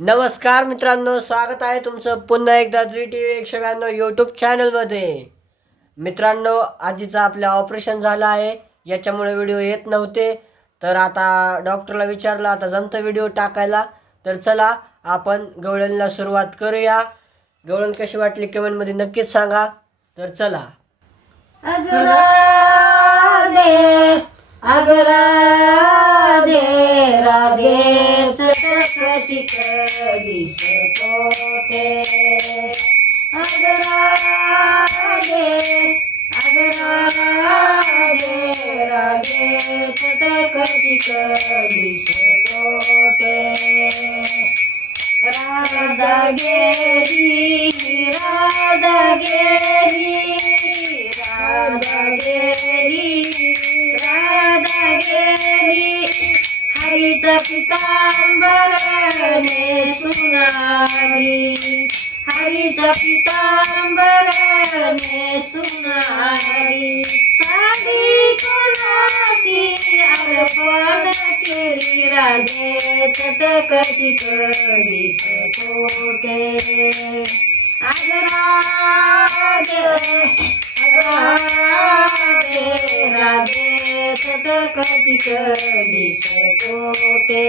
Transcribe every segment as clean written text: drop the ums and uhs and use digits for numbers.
नमस्कार मित्रांनो, स्वागत आहे तुमचं पुन्हा एकदा जी TV 192 यूट्यूब चॅनलमध्ये. मित्रांनो, आजीचं आपलं ऑपरेशन झालं आहे, याच्यामुळे व्हिडिओ येत नव्हते. तर आता डॉक्टरला विचारलं आता जमतं व्हिडिओ टाकायला. तर चला आपण गवळणला सुरुवात करूया. गवळण कशी वाटली कमेंटमध्ये नक्कीच सांगा. तर चला. राधे राधे चटकशी कधी कोटे राधे राधे चटकशी कधी कोटे राधा गेली राधा गेली राधा गेली राधा गेली हरीचा पितांबरने सुनाली हरीचा पितांबरने सुनाली साडी कोणाशी अर्पण केली राधे चटकशी कधी कोटे राधे राधे चटकशी कधी कोटे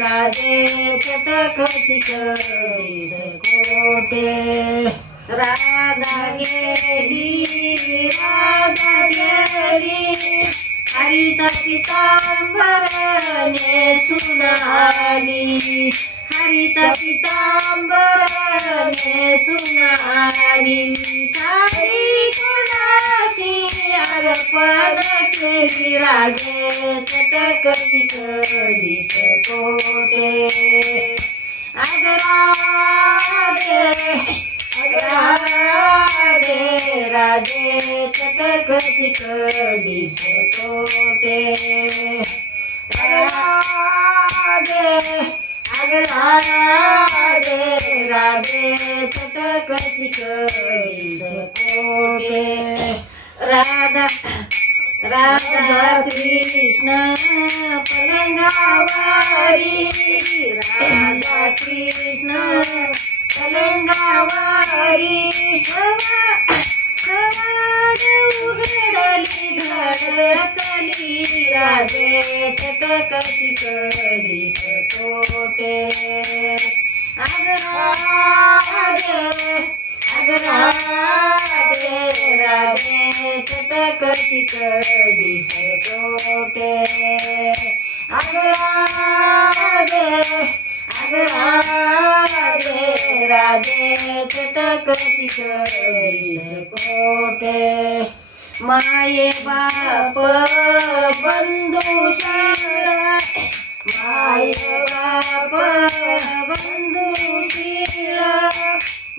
राधे चटकशी कधी कोटे राधा गेली हरीचा पितांबरने सुनाली हरीचा पितांबरने सुनाली सारी कोणाशी अर्पण केली राधे चटकशी कधी कोटे राधे चटकशी कधी कोटे राधे चटकशी कधी कोटे राधा राधा कृष्ण पलंगावारी राधा कृष्ण पलंगावारी कवाड उघडली धडकली राधे चटकशी कधी कोटे राधे चटकशी कधी कोटे राधे चटकशी कधी कोटे माये बाप बंधुशील माये बाप बंधुशील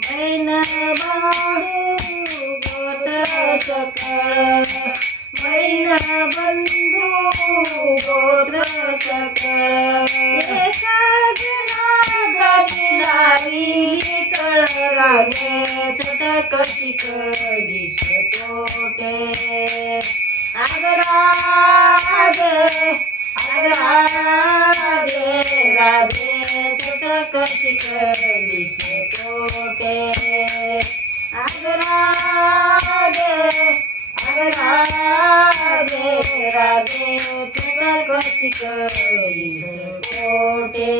बहीण भाऊ गोत्र सकळ बहीण बंधू गोत्र सकळ एका जनाधारी लाविली कळ राधे चटकशी कधी कोटे राधे चटकशी कधी कोटे राधे चटकशी कधी कोटे